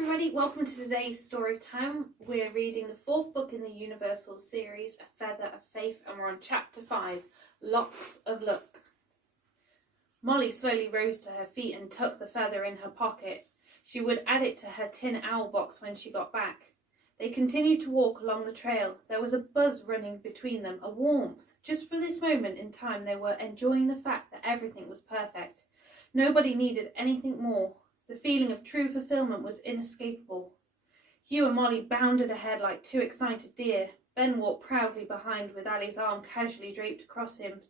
everybody, welcome to today's story time. We're reading the fourth book in the Universal series, A Feather of Faith, and we're on chapter 5, Locks of Luck. Molly slowly rose to her feet and tucked the feather in her pocket. She would add it to her tin owl box when she got back. They continued to walk along the trail. There was a buzz running between them, a warmth. Just for this moment in time, they were enjoying the fact that everything was perfect. Nobody needed anything more. The feeling of true fulfillment was inescapable. Hugh and Molly bounded ahead like two excited deer. Ben walked proudly behind with Ali's arm casually draped across him.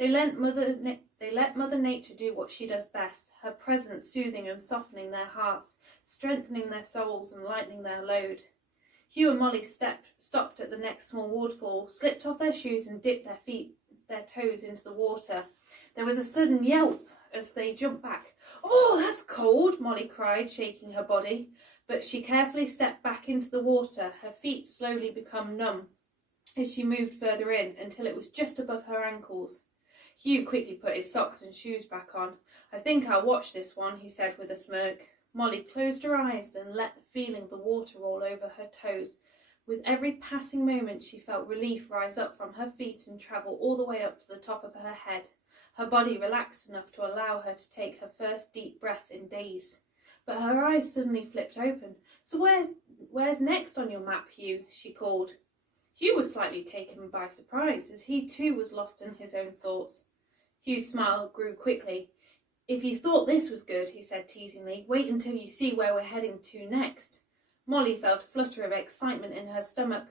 They let Mother Nature do what she does best, her presence soothing and softening their hearts, strengthening their souls and lightening their load. Hugh and Molly stopped at the next small waterfall, slipped off their shoes and dipped their toes into the water. There was a sudden yelp as they jumped back. "Oh, that's cold," Molly cried, shaking her body. But she carefully stepped back into the water, her feet slowly become numb as she moved further in until it was just above her ankles. Hugh quickly put his socks and shoes back on. "I think I'll watch this one," he said with a smirk. Molly closed her eyes and let the feeling of the water roll over her toes. With every passing moment she felt relief rise up from her feet and travel all the way up to the top of her head. Her body relaxed enough to allow her to take her first deep breath in days. But her eyes suddenly flipped open. "So where's next on your map, Hugh?" she called. Hugh was slightly taken by surprise, as he too was lost in his own thoughts. Hugh's smile grew quickly. "If you thought this was good," he said teasingly, "wait until you see where we're heading to next." Molly felt a flutter of excitement in her stomach.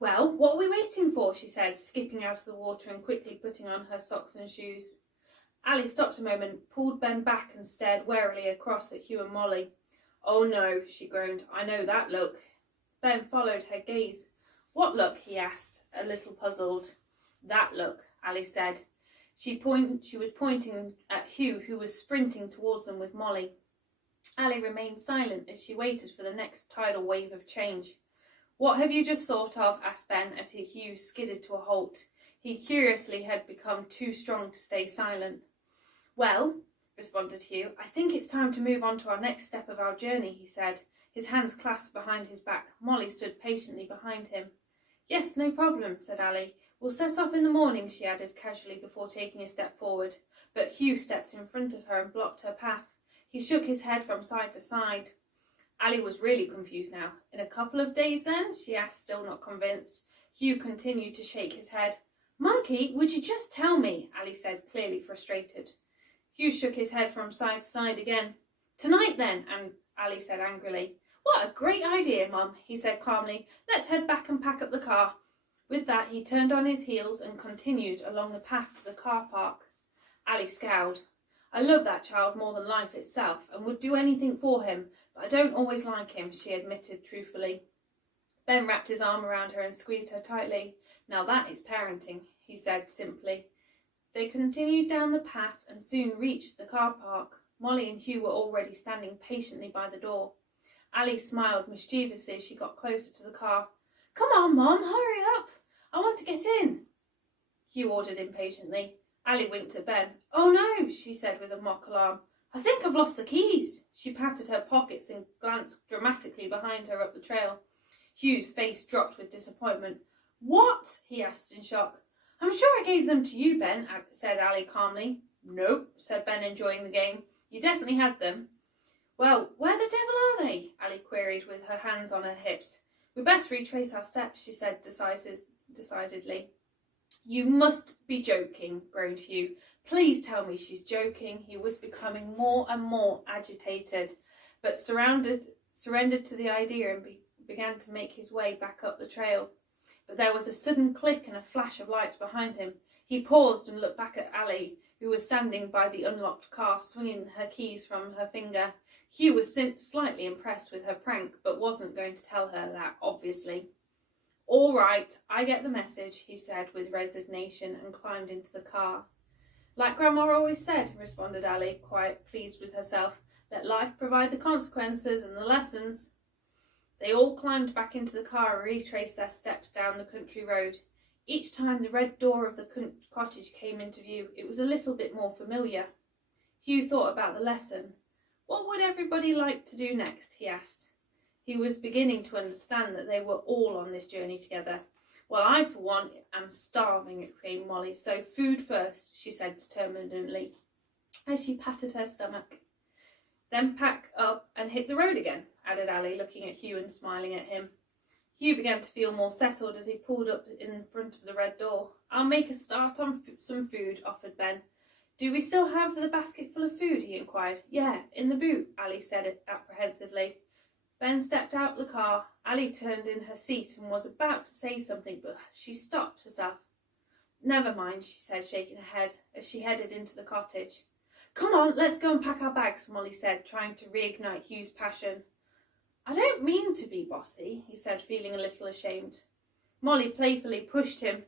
"Well, what are we waiting for?" she said, skipping out of the water and quickly putting on her socks and shoes. Ali stopped a moment, pulled Ben back and stared warily across at Hugh and Molly. "Oh no," she groaned, "I know that look." Ben followed her gaze. "What look?" he asked, a little puzzled. "That look," Ali said. She was pointing at Hugh, who was sprinting towards them with Molly. Ali remained silent as she waited for the next tidal wave of change. "What have you just thought of?" asked Ben as Hugh skidded to a halt. He curiously had become too strong to stay silent. "Well," responded Hugh, "I think it's time to move on to our next step of our journey," he said, his hands clasped behind his back. Molly stood patiently behind him. "Yes, no problem," said Ali. "We'll set off in the morning," she added casually before taking a step forward. But Hugh stepped in front of her and blocked her path. He shook his head from side to side. Ali was really confused now. "In a couple of days then?" she asked, still not convinced. Hugh continued to shake his head. "Monkey, would you just tell me?" Ali said, clearly frustrated. Hugh shook his head from side to side again. "Tonight then," and Ali said angrily. "What a great idea, Mum," he said calmly. "Let's head back and pack up the car." With that, he turned on his heels and continued along the path to the car park. Ali scowled. "I love that child more than life itself and would do anything for him, but I don't always like him," she admitted truthfully. Ben wrapped his arm around her and squeezed her tightly. "Now that is parenting," he said simply. They continued down the path and soon reached the car park. Molly and Hugh were already standing patiently by the door. Ali smiled mischievously as she got closer to the car. "Come on, Mom, hurry up. I want to get in," Hugh ordered impatiently. Ali winked at Ben. "Oh no," she said with a mock alarm. "I think I've lost the keys." She patted her pockets and glanced dramatically behind her up the trail. Hugh's face dropped with disappointment. "What?" he asked in shock. "I'm sure I gave them to you, Ben," said Ali calmly. "Nope," said Ben, enjoying the game. "You definitely had them." "Well, where the devil are they?" Ali queried with her hands on her hips. "We best retrace our steps," she said decidedly. "You must be joking," groaned Hugh. "Please tell me she's joking." He was becoming more and more agitated, but surrendered to the idea and began to make his way back up the trail. But there was a sudden click and a flash of lights behind him. He paused and looked back at Ali, who was standing by the unlocked car, swinging her keys from her finger. Hugh was slightly impressed with her prank, but wasn't going to tell her that, obviously. "All right, I get the message," he said with resignation and climbed into the car. "Like Grandma always said," responded Ali, quite pleased with herself. "Let life provide the consequences and the lessons." They all climbed back into the car and retraced their steps down the country road. Each time the red door of the cottage came into view, it was a little bit more familiar. Hugh thought about the lesson. What would everybody like to do next? He asked. He was beginning to understand that they were all on this journey together. Well, I, for one, am starving, exclaimed Molly. So food first, she said determinedly, as she patted her stomach. Then pack up and hit the road again, added Ali, looking at Hugh and smiling at him. Hugh began to feel more settled as he pulled up in front of the red door. I'll make a start on some food, offered Ben. Do we still have the basket full of food? He inquired. Yeah, in the boot, Ali said apprehensively. Ben stepped out the car. Ali turned in her seat and was about to say something, but she stopped herself. Never mind, she said, shaking her head as she headed into the cottage. Come on, let's go and pack our bags, Molly said, trying to reignite Hugh's passion. I don't mean to be bossy, he said, feeling a little ashamed. Molly playfully pushed him.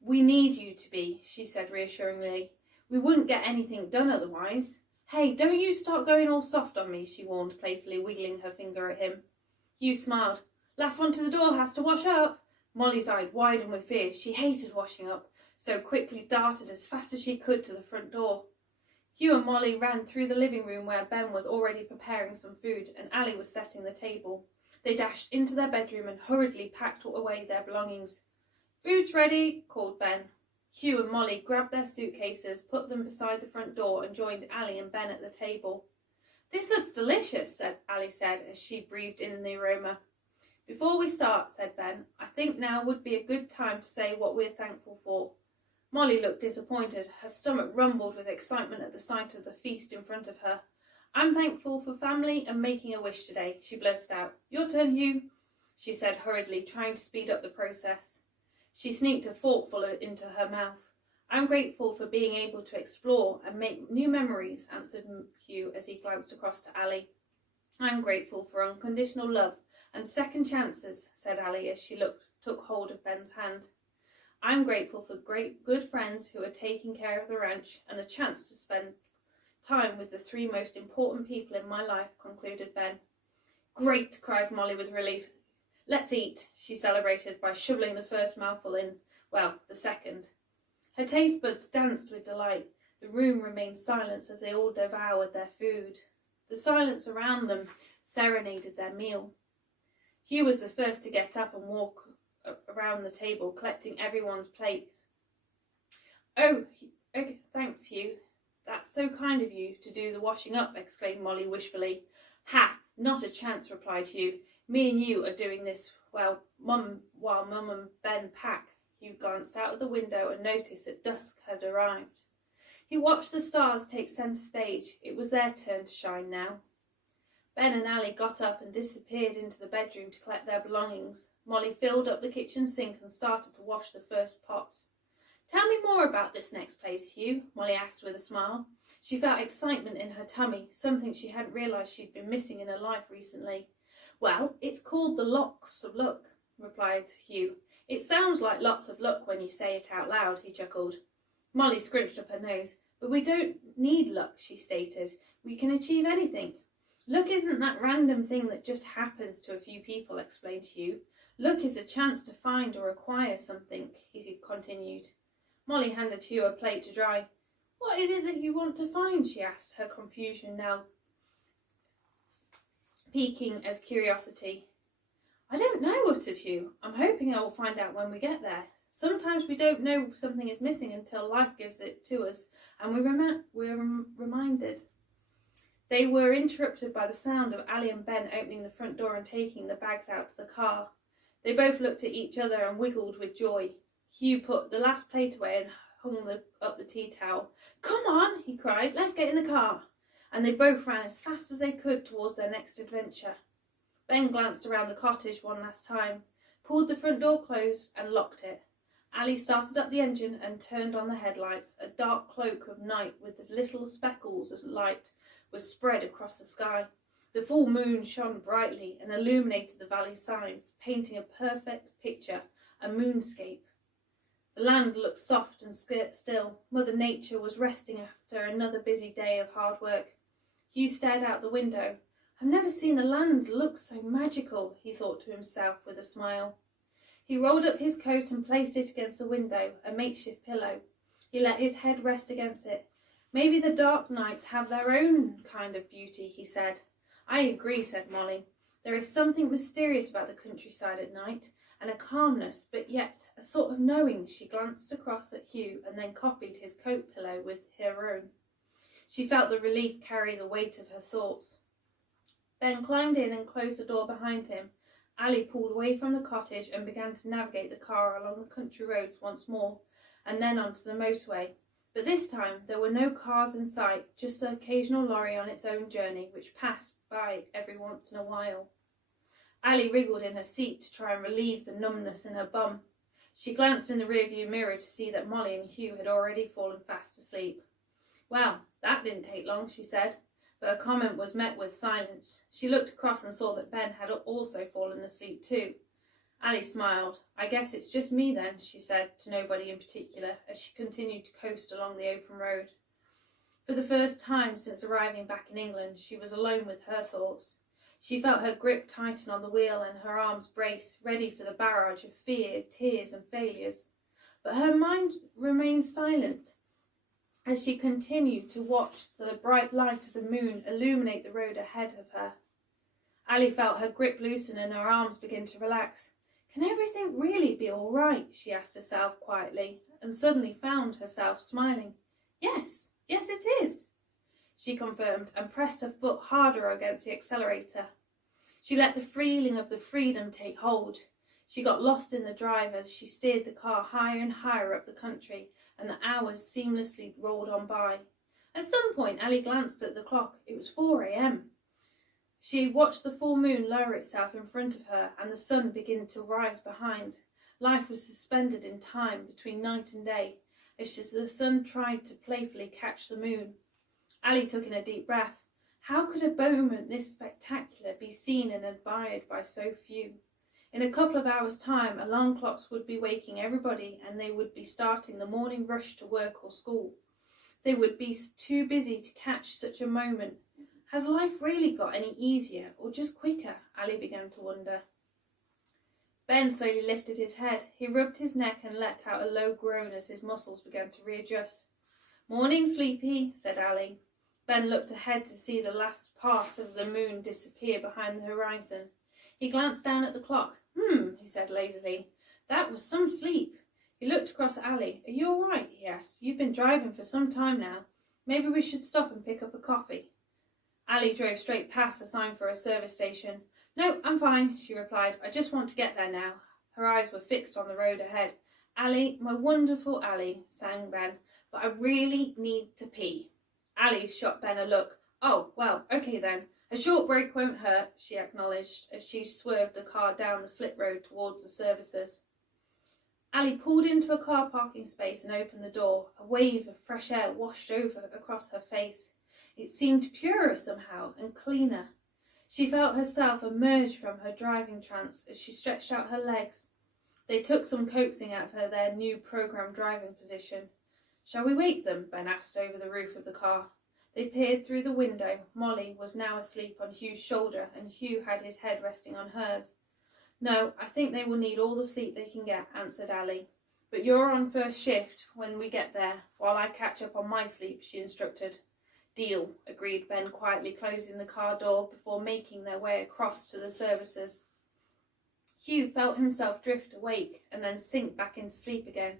We need you to be, she said reassuringly. We wouldn't get anything done otherwise. Hey, don't you start going all soft on me, she warned, playfully wiggling her finger at him. Hugh smiled. Last one to the door has to wash up. Molly's eyes widened with fear. She hated washing up, so quickly darted as fast as she could to the front door. Hugh and Molly ran through the living room where Ben was already preparing some food and Ali was setting the table. They dashed into their bedroom and hurriedly packed away their belongings. Food's ready, called Ben. Hugh and Molly grabbed their suitcases, put them beside the front door and joined Ali and Ben at the table. This looks delicious, Ali said as she breathed in the aroma. Before we start, said Ben, I think now would be a good time to say what we're thankful for. Molly looked disappointed. Her stomach rumbled with excitement at the sight of the feast in front of her. I'm thankful for family and making a wish today, she blurted out. Your turn, Hugh, she said hurriedly, trying to speed up the process. She sneaked a forkful into her mouth. I'm grateful for being able to explore and make new memories, answered Hugh as he glanced across to Ali. I'm grateful for unconditional love and second chances, said Ali as she took hold of Ben's hand. I'm grateful for good friends who are taking care of the ranch and the chance to spend time with the three most important people in my life, concluded Ben. Great, cried Molly with relief. Let's eat, she celebrated by shoveling the first mouthful in, the second. Her taste buds danced with delight. The room remained silent as they all devoured their food. The silence around them serenaded their meal. Hugh was the first to get up and walk around the table, collecting everyone's plates. Oh, thanks, Hugh. That's so kind of you to do the washing up, exclaimed Molly wishfully. Ha! Not a chance, replied Hugh. Me and you are doing this, while Mum and Ben pack. Hugh glanced out of the window and noticed that dusk had arrived. He watched the stars take centre stage. It was their turn to shine now. Ben and Ali got up and disappeared into the bedroom to collect their belongings. Molly filled up the kitchen sink and started to wash the first pots. Tell me more about this next place, Hugh, Molly asked with a smile. She felt excitement in her tummy, something she hadn't realised she'd been missing in her life recently. Well, it's called the Locks of Luck, replied Hugh. It sounds like lots of luck when you say it out loud, he chuckled. Molly scrunched up her nose. But we don't need luck, she stated. We can achieve anything. Luck isn't that random thing that just happens to a few people, explained Hugh. Luck is a chance to find or acquire something, he continued. Molly handed Hugh a plate to dry. What is it that you want to find? She asked, her confusion now piquing as curiosity. I don't know, uttered Hugh. I'm hoping I will find out when we get there. Sometimes we don't know something is missing until life gives it to us, and we're reminded. They were interrupted by the sound of Ali and Ben opening the front door and taking the bags out to the car. They both looked at each other and wiggled with joy. Hugh put the last plate away and hung up the tea towel. Come on, he cried, let's get in the car. And they both ran as fast as they could towards their next adventure. Ben glanced around the cottage one last time, pulled the front door closed and locked it. Ali started up the engine and turned on the headlights. A dark cloak of night with the little speckles of light was spread across the sky. The full moon shone brightly and illuminated the valley sides, painting a perfect picture, a moonscape. The land looked soft and still. Mother Nature was resting after another busy day of hard work. Hugh stared out the window. I've never seen the land look so magical, he thought to himself with a smile. He rolled up his coat and placed it against the window, a makeshift pillow. He let his head rest against it. Maybe the dark nights have their own kind of beauty, he said. I agree, said Molly. There is something mysterious about the countryside at night, and a calmness, but yet a sort of knowing. She glanced across at Hugh and then copied his coat pillow with her own. She felt the relief carry the weight of her thoughts. Ben climbed in and closed the door behind him. Ali pulled away from the cottage and began to navigate the car along the country roads once more, and then onto the motorway. But this time there were no cars in sight, just the occasional lorry on its own journey, which passed by every once in a while. Ali wriggled in her seat to try and relieve the numbness in her bum. She glanced in the rearview mirror to see that Molly and Hugh had already fallen fast asleep. Well, that didn't take long, she said, but her comment was met with silence. She looked across and saw that Ben had also fallen asleep too. Ali smiled. I guess it's just me then, she said, to nobody in particular, as she continued to coast along the open road. For the first time since arriving back in England, she was alone with her thoughts. She felt her grip tighten on the wheel and her arms brace, ready for the barrage of fear, tears and failures. But her mind remained silent as she continued to watch the bright light of the moon illuminate the road ahead of her. Ali felt her grip loosen and her arms begin to relax. Can everything really be all right? She asked herself quietly, and suddenly found herself smiling. Yes, it is, she confirmed, and pressed her foot harder against the accelerator. She let the feeling of the freedom take hold. She got lost in the drive as she steered the car higher and higher up the country, and the hours seamlessly rolled on by. At some point, Ali glanced at the clock. It was 4 a.m. She watched the full moon lower itself in front of her and the sun begin to rise behind. Life was suspended in time between night and day, as the sun tried to playfully catch the moon. Ali took in a deep breath. How could a moment this spectacular be seen and admired by so few? In a couple of hours' time, alarm clocks would be waking everybody and they would be starting the morning rush to work or school. They would be too busy to catch such a moment. Has life really got any easier or just quicker? Ali began to wonder. Ben slowly lifted his head. He rubbed his neck and let out a low groan as his muscles began to readjust. Morning, Sleepy, said Ali. Ben looked ahead to see the last part of the moon disappear behind the horizon. He glanced down at the clock. He said lazily. That was some sleep. He looked across at Ali. Are you all right? He asked. You've been driving for some time now. Maybe we should stop and pick up a coffee. Ali drove straight past the sign for a service station. No, I'm fine, she replied. I just want to get there now. Her eyes were fixed on the road ahead. Ali, my wonderful Ali, sang Ben, but I really need to pee. Ali shot Ben a look. Oh, well, okay then. A short break won't hurt, she acknowledged as she swerved the car down the slip road towards the services. Ali pulled into a car parking space and opened the door. A wave of fresh air washed over across her face. It seemed purer somehow and cleaner. She felt herself emerge from her driving trance as she stretched out her legs. They took some coaxing out of her their new programmed driving position. Shall we wake them? Ben asked over the roof of the car. They peered through the window. Molly was now asleep on Hugh's shoulder and Hugh had his head resting on hers. No, I think they will need all the sleep they can get, answered Ali. But you're on first shift when we get there, while I catch up on my sleep, she instructed. Deal, agreed Ben, quietly closing the car door before making their way across to the services. Hugh felt himself drift awake and then sink back into sleep again,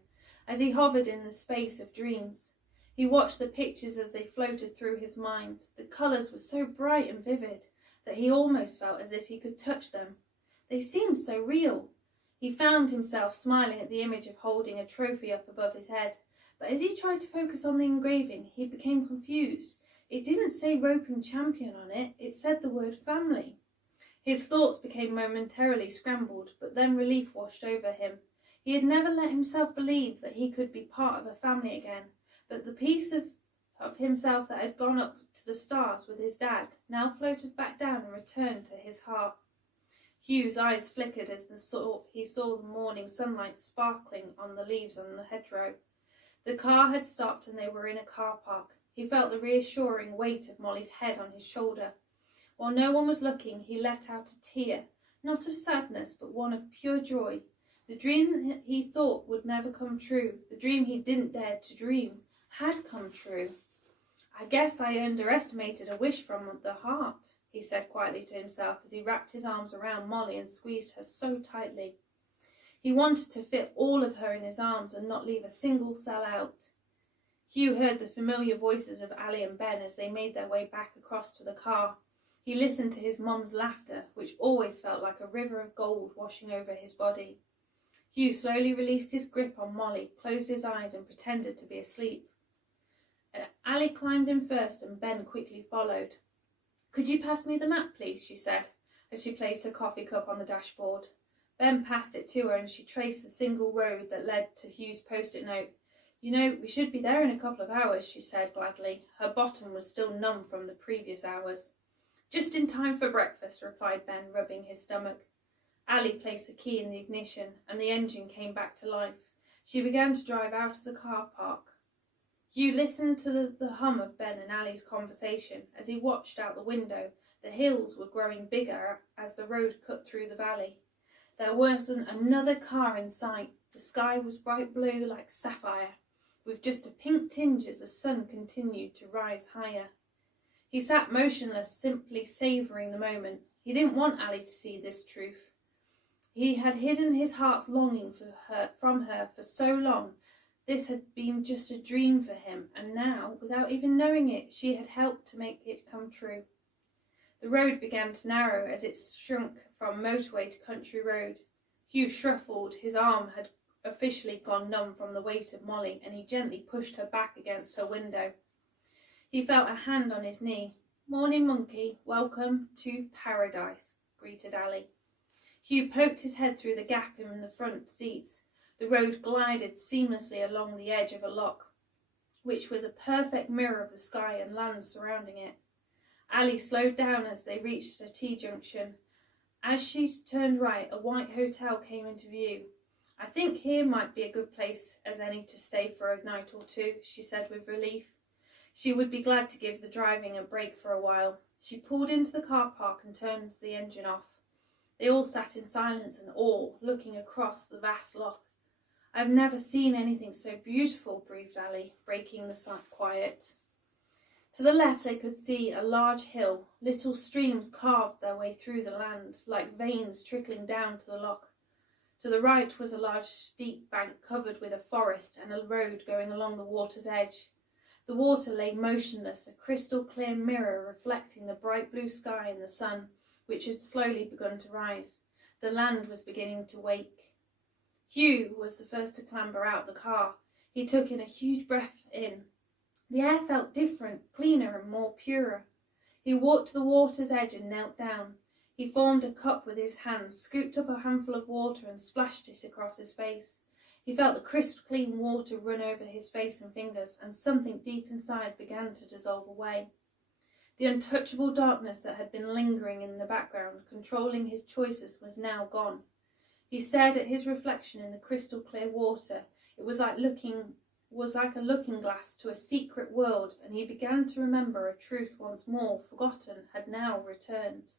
as he hovered in the space of dreams. He watched the pictures as they floated through his mind. The colours were so bright and vivid that he almost felt as if he could touch them. They seemed so real. He found himself smiling at the image of holding a trophy up above his head, but as he tried to focus on the engraving, he became confused. It didn't say roping champion on it, it said the word family. His thoughts became momentarily scrambled, but then relief washed over him. He had never let himself believe that he could be part of a family again, but the piece of himself that had gone up to the stars with his dad now floated back down and returned to his heart. Hugh's eyes flickered as he saw the morning sunlight sparkling on the leaves on the hedgerow. The car had stopped and they were in a car park. He felt the reassuring weight of Molly's head on his shoulder. While no one was looking, he let out a tear, not of sadness, but one of pure joy. The dream he thought would never come true, the dream he didn't dare to dream, had come true. I guess I underestimated a wish from the heart, he said quietly to himself as he wrapped his arms around Molly and squeezed her so tightly. He wanted to fit all of her in his arms and not leave a single cell out. Hugh heard the familiar voices of Ali and Ben as they made their way back across to the car. He listened to his mum's laughter, which always felt like a river of gold washing over his body. Hugh slowly released his grip on Molly, closed his eyes and pretended to be asleep. Ali climbed in first and Ben quickly followed. "Could you pass me the map, please?" she said, as she placed her coffee cup on the dashboard. Ben passed it to her and she traced the single road that led to Hugh's post-it note. "You know, we should be there in a couple of hours," she said gladly. Her bottom was still numb from the previous hours. "Just in time for breakfast," replied Ben, rubbing his stomach. Ali placed the key in the ignition and the engine came back to life. She began to drive out of the car park. Hugh listened to the hum of Ben and Ali's conversation as he watched out the window. The hills were growing bigger as the road cut through the valley. There wasn't another car in sight. The sky was bright blue like sapphire, with just a pink tinge as the sun continued to rise higher. He sat motionless, simply savouring the moment. He didn't want Ali to see this truth. He had hidden his heart's longing from her for so long. This had been just a dream for him, and now, without even knowing it, she had helped to make it come true. The road began to narrow as it shrunk from motorway to country road. Hugh shuffled. His arm had officially gone numb from the weight of Molly, and he gently pushed her back against her window. He felt a hand on his knee. "Morning, monkey. Welcome to paradise," greeted Ali. Hugh poked his head through the gap in the front seats. The road glided seamlessly along the edge of a loch, which was a perfect mirror of the sky and land surrounding it. Ali slowed down as they reached a T-junction. As she turned right, a white hotel came into view. "I think here might be a good place as any to stay for a night or two," she said with relief. She would be glad to give the driving a break for a while. She pulled into the car park and turned the engine off. They all sat in silence and awe, looking across the vast loch. "I've never seen anything so beautiful," breathed Ali, breaking the quiet. To the left they could see a large hill. Little streams carved their way through the land, like veins trickling down to the loch. To the right was a large steep bank covered with a forest and a road going along the water's edge. The water lay motionless, a crystal clear mirror reflecting the bright blue sky and the sun, which had slowly begun to rise. The land was beginning to wake. Hugh was the first to clamber out the car. He took in a huge breath in. The air felt different, cleaner and more purer. He walked to the water's edge and knelt down. He formed a cup with his hands, scooped up a handful of water and splashed it across his face. He felt the crisp, clean water run over his face and fingers, and something deep inside began to dissolve away. The untouchable darkness that had been lingering in the background, controlling his choices, was now gone. He stared at his reflection in the crystal clear water. It was like a looking glass to a secret world, and he began to remember a truth once more forgotten had now returned.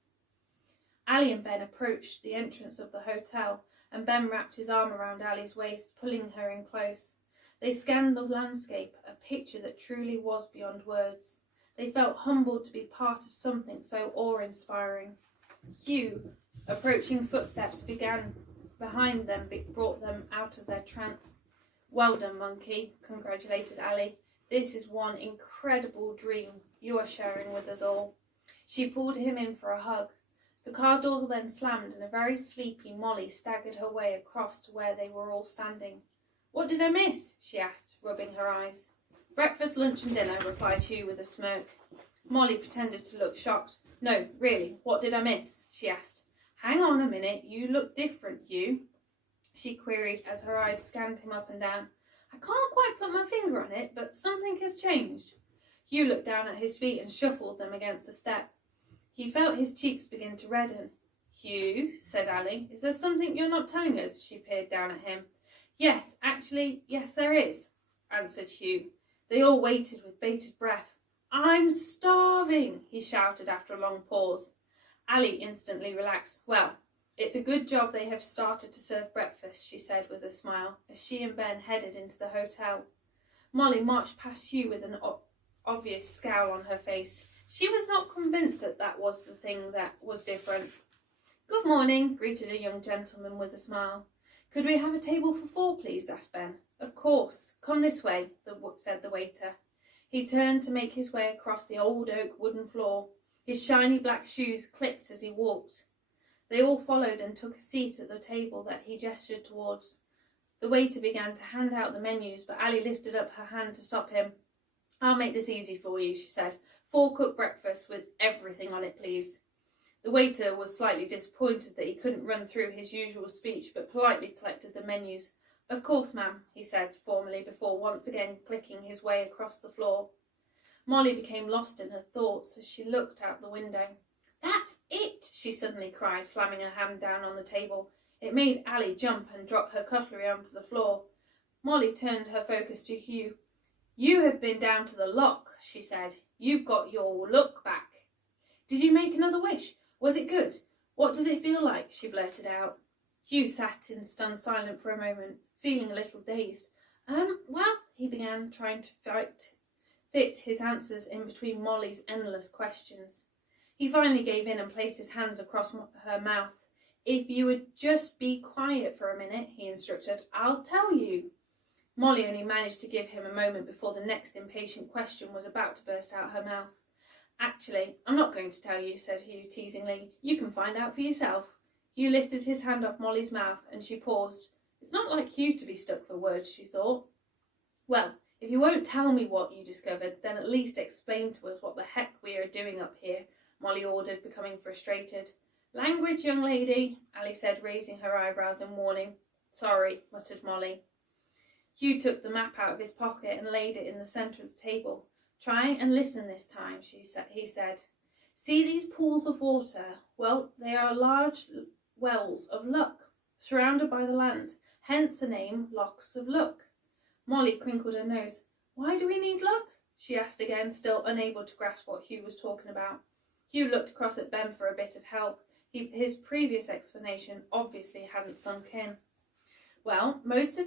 Ali and Ben approached the entrance of the hotel, and Ben wrapped his arm around Ali's waist, pulling her in close. They scanned the landscape, a picture that truly was beyond words. They felt humbled to be part of something so awe-inspiring. Hugh, approaching footsteps behind them, brought them out of their trance. "Well done, monkey," congratulated Ali. "This is one incredible dream you are sharing with us all." She pulled him in for a hug. The car door then slammed and a very sleepy Molly staggered her way across to where they were all standing. "What did I miss?" she asked, rubbing her eyes. "Breakfast, lunch and dinner," replied Hugh with a smirk. Molly pretended to look shocked. "No, really, what did I miss?" she asked. "Hang on a minute, you look different, Hugh," she queried as her eyes scanned him up and down. "I can't quite put my finger on it, but something has changed." Hugh looked down at his feet and shuffled them against the step. He felt his cheeks begin to redden. "Hugh," said Ali, "is there something you're not telling us?" She peered down at him. Yes, there is," answered Hugh. They all waited with bated breath. "I'm starving," he shouted after a long pause. Ali instantly relaxed. "Well, it's a good job they have started to serve breakfast," she said with a smile, as she and Ben headed into the hotel. Molly marched past Hugh with an obvious scowl on her face. She was not convinced that was the thing that was different. "Good morning," greeted a young gentleman with a smile. "Could we have a table for 4, please?" asked Ben. "Of course. Come this way," said the waiter. He turned to make his way across the old oak wooden floor. His shiny black shoes clicked as he walked. They all followed and took a seat at the table that he gestured towards. The waiter began to hand out the menus, but Ali lifted up her hand to stop him. "I'll make this easy for you," she said. 4 cooked breakfasts with everything on it, please." The waiter was slightly disappointed that he couldn't run through his usual speech, but politely collected the menus. "Of course, ma'am," he said formally before once again clicking his way across the floor. Molly became lost in her thoughts as she looked out the window. "That's it!" she suddenly cried, slamming her hand down on the table. It made Ali jump and drop her cutlery onto the floor. Molly turned her focus to Hugh. "You have been down to the lock," she said. "You've got your look back." "Did you make another wish? Was it good? What does it feel like?" she blurted out. Hugh sat in stunned silence for a moment, feeling a little dazed. Well, he began, trying to fit his answers in between Molly's endless questions. He finally gave in and placed his hands across her mouth. "If you would just be quiet for a minute," he instructed, "I'll tell you." Molly only managed to give him a moment before the next impatient question was about to burst out her mouth. "Actually, I'm not going to tell you," said Hugh teasingly. "You can find out for yourself." Hugh lifted his hand off Molly's mouth and she paused. It's not like Hugh to be stuck for words, she thought. "Well, if you won't tell me what you discovered, then at least explain to us what the heck we are doing up here," Molly ordered, becoming frustrated. "Language, young lady," Ali said, raising her eyebrows in warning. "Sorry," muttered Molly. Hugh took the map out of his pocket and laid it in the centre of the table. "Try and listen this time," he said. "See these pools of water? Well, they are large wells of luck, surrounded by the land, hence the name Locks of Luck." Molly crinkled her nose. "Why do we need luck?" she asked again, still unable to grasp what Hugh was talking about. Hugh looked across at Ben for a bit of help. His previous explanation obviously hadn't sunk in. "Well, most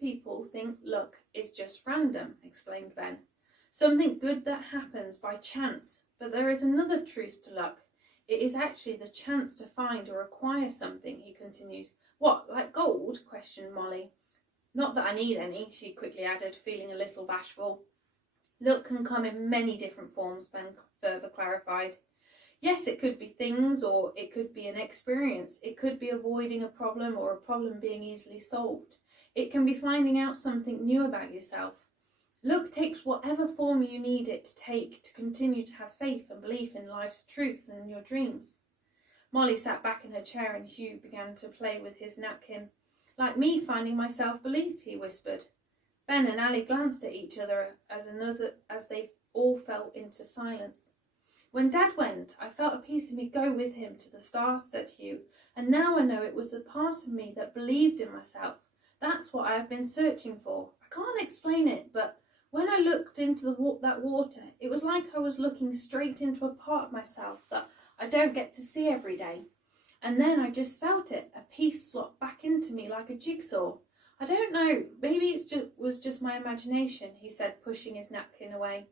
people think luck is just random," explained Ben. "Something good that happens by chance. But there is another truth to luck. It is actually the chance to find or acquire something," he continued. "What, like gold?" questioned Molly. "Not that I need any," she quickly added, feeling a little bashful. "Luck can come in many different forms," Ben further clarified. "Yes, it could be things, or it could be an experience. It could be avoiding a problem or a problem being easily solved. It can be finding out something new about yourself. Luck takes whatever form you need it to take to continue to have faith and belief in life's truths and your dreams." Molly sat back in her chair and Hugh began to play with his napkin. "Like me finding my self-belief," he whispered. Ben and Ali glanced at each other as they all fell into silence. "When Dad went, I felt a piece of me go with him to the stars," said Hugh, "and now I know it was the part of me that believed in myself. That's what I have been searching for. I can't explain it, but when I looked into that water, it was like I was looking straight into a part of myself that I don't get to see every day. And then I just felt it, a piece slot back into me like a jigsaw. I don't know, maybe it was just my imagination," he said, pushing his napkin away.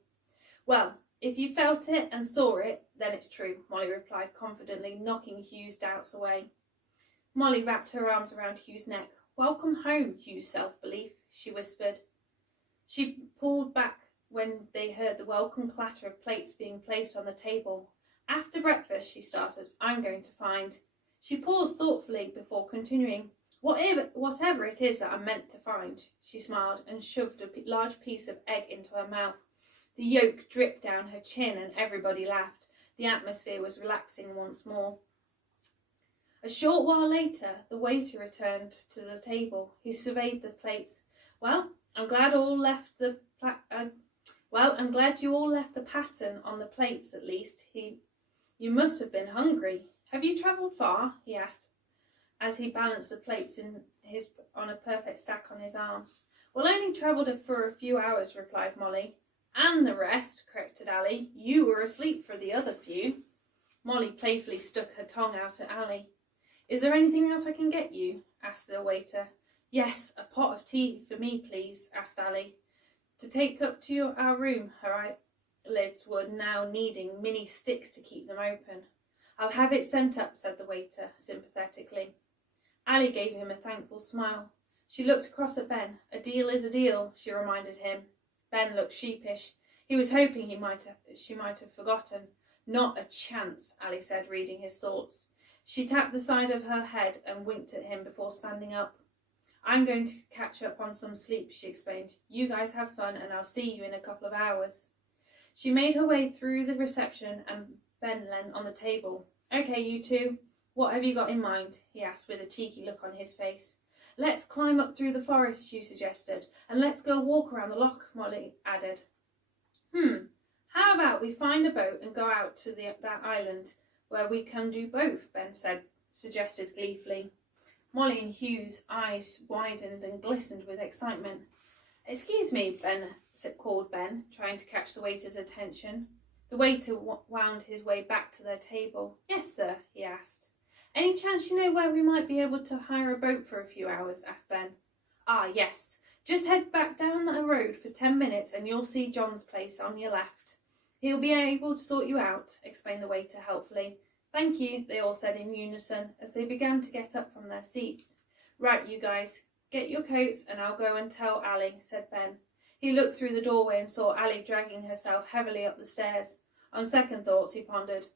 "Well, if you felt it and saw it, then it's true," Molly replied confidently, knocking Hugh's doubts away. Molly wrapped her arms around Hugh's neck. "Welcome home, Hugh's self-belief," she whispered. She pulled back when they heard the welcome clatter of plates being placed on the table. "After breakfast," she started, "I'm going to find—" She paused thoughtfully before continuing. Whatever it is that I'm meant to find," she smiled and shoved a large piece of egg into her mouth. The yolk dripped down her chin and everybody laughed. The atmosphere was relaxing once more. A short while later, the waiter returned to the table. He surveyed the plates. I'm glad you all left the pattern on the plates at least. You must have been hungry. Have you travelled far?" he asked, as he balanced the plates on a perfect stack on his arms. "Only travelled for a few hours," replied Molly. "And the rest," corrected Ali. "You were asleep for the other few." Molly playfully stuck her tongue out at Ali. "Is there anything else I can get you?" asked the waiter. "Yes, a pot of tea for me, please," asked Ali. To take up to our room. Her eyelids were now needing mini sticks to keep them open. I'll have it sent up, said the waiter, sympathetically. Ali gave him a thankful smile. She looked across at Ben. A deal is a deal, she reminded him. Ben looked sheepish. He was hoping she might have forgotten. Not a chance, Ali said, reading his thoughts. She tapped the side of her head and winked at him before standing up. I'm going to catch up on some sleep, she explained. You guys have fun and I'll see you in a couple of hours. She made her way through the reception and Ben leant on the table. Okay, you two, what have you got in mind? He asked with a cheeky look on his face. Let's climb up through the forest, Hugh suggested, and let's go walk around the loch, Molly added. How about we find a boat and go out to that island where we can do both, Ben suggested gleefully. Molly and Hugh's eyes widened and glistened with excitement. Excuse me, called Ben, trying to catch the waiter's attention. The waiter wound his way back to their table. Yes, sir, he asked. Any chance you know where we might be able to hire a boat for a few hours? Asked Ben. Ah, yes. Just head back down the road for 10 minutes and you'll see John's place on your left. He'll be able to sort you out, explained the waiter helpfully. Thank you, they all said in unison as they began to get up from their seats. Right, you guys, get your coats and I'll go and tell Ali, said Ben. He looked through the doorway and saw Ali dragging herself heavily up the stairs. On second thoughts, he pondered,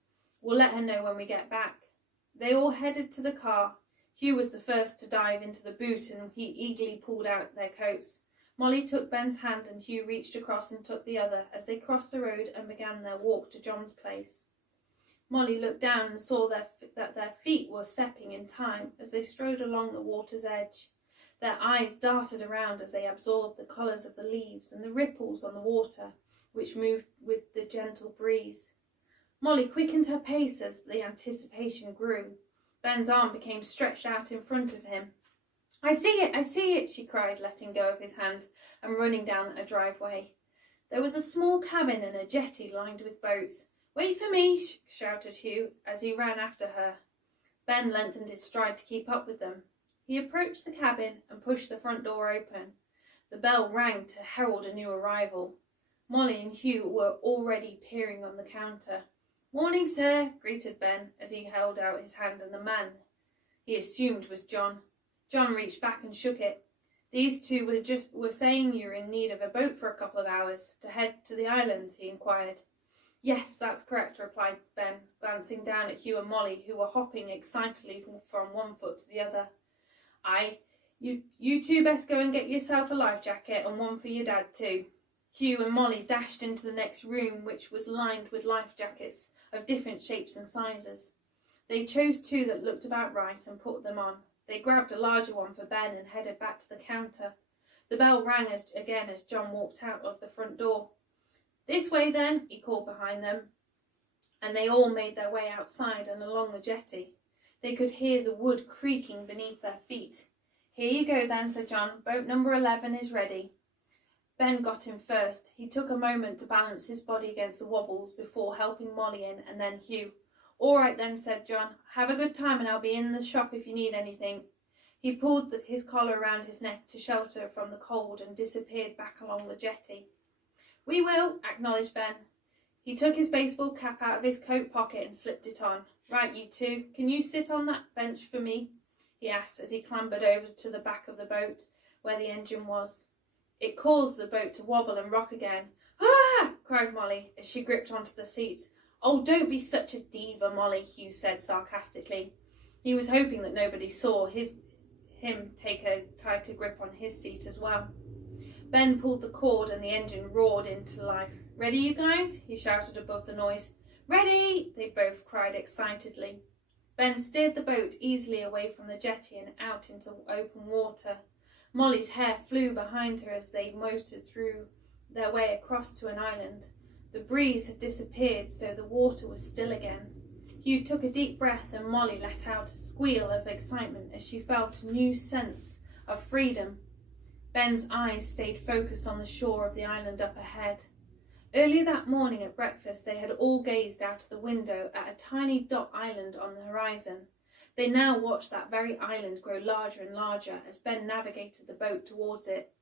we'll let her know when we get back. They all headed to the car. Hugh was the first to dive into the boot and he eagerly pulled out their coats. Molly took Ben's hand and Hugh reached across and took the other as they crossed the road and began their walk to John's place. Molly looked down and saw that their feet were stepping in time as they strode along the water's edge. Their eyes darted around as they absorbed the colours of the leaves and the ripples on the water, which moved with the gentle breeze. Molly quickened her pace as the anticipation grew. Ben's arm became stretched out in front of him. I see it, she cried, letting go of his hand and running down a driveway. There was a small cabin and a jetty lined with boats. Wait for me, shouted Hugh as he ran after her. Ben lengthened his stride to keep up with them. He approached the cabin and pushed the front door open. The bell rang to herald a new arrival. Molly and Hugh were already peering on the counter. Morning, sir, greeted Ben as he held out his hand, and the man he assumed was John. John reached back and shook it. These two were saying you're in need of a boat for a couple of hours to head to the islands, he inquired. Yes, that's correct, replied Ben, glancing down at Hugh and Molly, who were hopping excitedly from one foot to the other. You two best go and get yourself a life jacket and one for your dad too. Hugh and Molly dashed into the next room, which was lined with life jackets of different shapes and sizes. They chose two that looked about right and put them on. They grabbed a larger one for Ben and headed back to the counter. The bell rang again as John walked out of the front door. This way then, he called behind them, and they all made their way outside and along the jetty. They could hear the wood creaking beneath their feet. Here you go then, said John. Boat number 11 is ready. Ben got in first. He took a moment to balance his body against the wobbles before helping Molly in, and then Hugh. All right then, said John. Have a good time and I'll be in the shop if you need anything. He pulled his collar around his neck to shelter from the cold and disappeared back along the jetty. We will, acknowledged Ben. He took his baseball cap out of his coat pocket and slipped it on. Right, you two, can you sit on that bench for me? He asked as he clambered over to the back of the boat where the engine was. It caused the boat to wobble and rock again. Ah! Cried Molly as she gripped onto the seat. Oh, don't be such a diva, Molly, Hugh said sarcastically. He was hoping that nobody saw him take a tighter grip on his seat as well. Ben pulled the cord and the engine roared into life. Ready, you guys? He shouted above the noise. Ready! They both cried excitedly. Ben steered the boat easily away from the jetty and out into open water. Molly's hair flew behind her as they motored through their way across to an island. The breeze had disappeared, so the water was still again. Hugh took a deep breath and Molly let out a squeal of excitement as she felt a new sense of freedom. Ben's eyes stayed focused on the shore of the island up ahead. Earlier that morning at breakfast, they had all gazed out of the window at a tiny dot island on the horizon. They now watched that very island grow larger and larger as Ben navigated the boat towards it.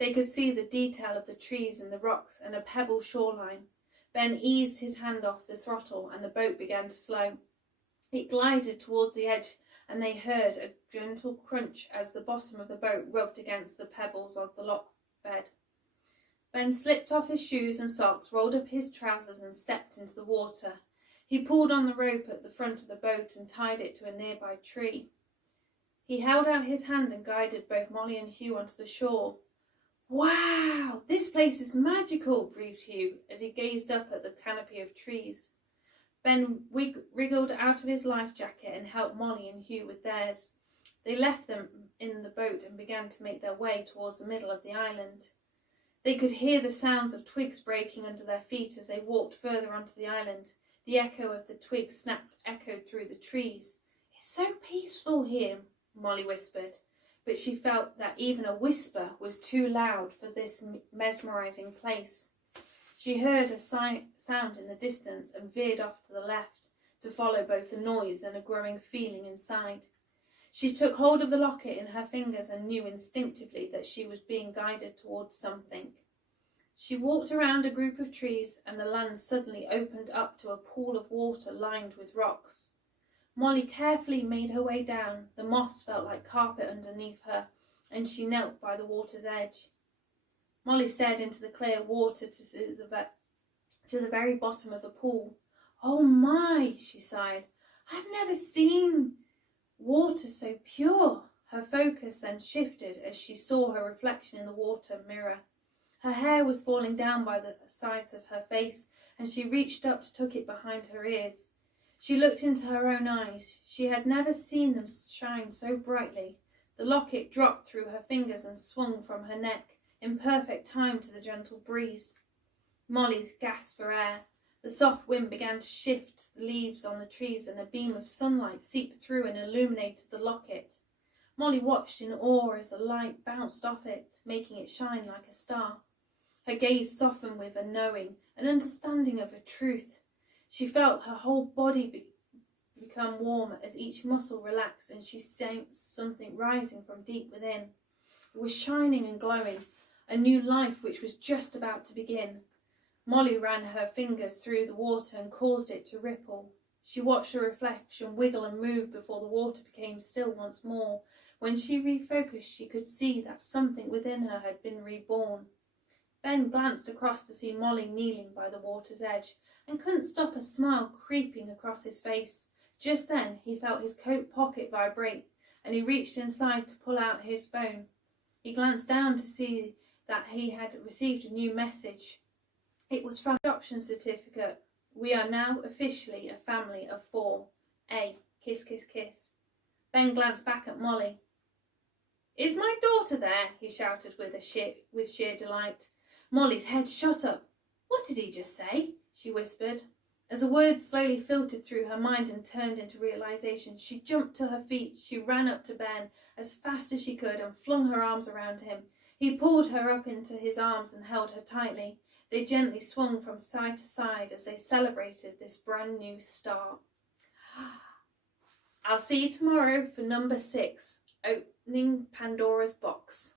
They could see the detail of the trees and the rocks and a pebble shoreline. Ben eased his hand off the throttle and the boat began to slow. It glided towards the edge and they heard a gentle crunch as the bottom of the boat rubbed against the pebbles of the lock bed. Ben slipped off his shoes and socks, rolled up his trousers and stepped into the water. He pulled on the rope at the front of the boat and tied it to a nearby tree. He held out his hand and guided both Molly and Hugh onto the shore. "Wow, this place is magical," breathed Hugh as he gazed up at the canopy of trees. Ben wriggled out of his life jacket and helped Molly and Hugh with theirs. They left them in the boat and began to make their way towards the middle of the island. They could hear the sounds of twigs breaking under their feet as they walked further onto the island. The echo of the twigs snapped echoed through the trees. "It's so peaceful here," Molly whispered, but she felt that even a whisper was too loud for this mesmerising place. She heard a sound in the distance and veered off to the left to follow both the noise and a growing feeling inside. She took hold of the locket in her fingers and knew instinctively that she was being guided towards something. She walked around a group of trees and the land suddenly opened up to a pool of water lined with rocks. Molly carefully made her way down. The moss felt like carpet underneath her and she knelt by the water's edge. Molly stared into the clear water to the very bottom of the pool. "Oh my," she sighed. "I've never seen water so pure." Her focus then shifted as she saw her reflection in the water mirror. Her hair was falling down by the sides of her face and she reached up to tuck it behind her ears. She looked into her own eyes. She had never seen them shine so brightly. The locket dropped through her fingers and swung from her neck in perfect time to the gentle breeze. Molly gasped for air. The soft wind began to shift the leaves on the trees and a beam of sunlight seeped through and illuminated the locket. Molly watched in awe as the light bounced off it, making it shine like a star. Her gaze softened with a knowing, an understanding of a truth. She felt her whole body become warm as each muscle relaxed and she sensed something rising from deep within. It was shining and glowing, a new life which was just about to begin. Molly ran her fingers through the water and caused it to ripple. She watched her reflection wiggle and move before the water became still once more. When she refocused, she could see that something within her had been reborn. Ben glanced across to see Molly kneeling by the water's edge and couldn't stop a smile creeping across his face. Just then he felt his coat pocket vibrate and he reached inside to pull out his phone. He glanced down to see that he had received a new message. It was from the adoption certificate. "We are now officially a family of 4. A. Kiss, kiss, kiss." Ben glanced back at Molly. "Is my daughter there?" he shouted with sheer delight. Molly's head shot up. "What did he just say?" she whispered. As the words slowly filtered through her mind and turned into realization, she jumped to her feet. She ran up to Ben as fast as she could and flung her arms around him. He pulled her up into his arms and held her tightly. They gently swung from side to side as they celebrated this brand new start. I'll see you tomorrow for number 6, Opening Pandora's Box.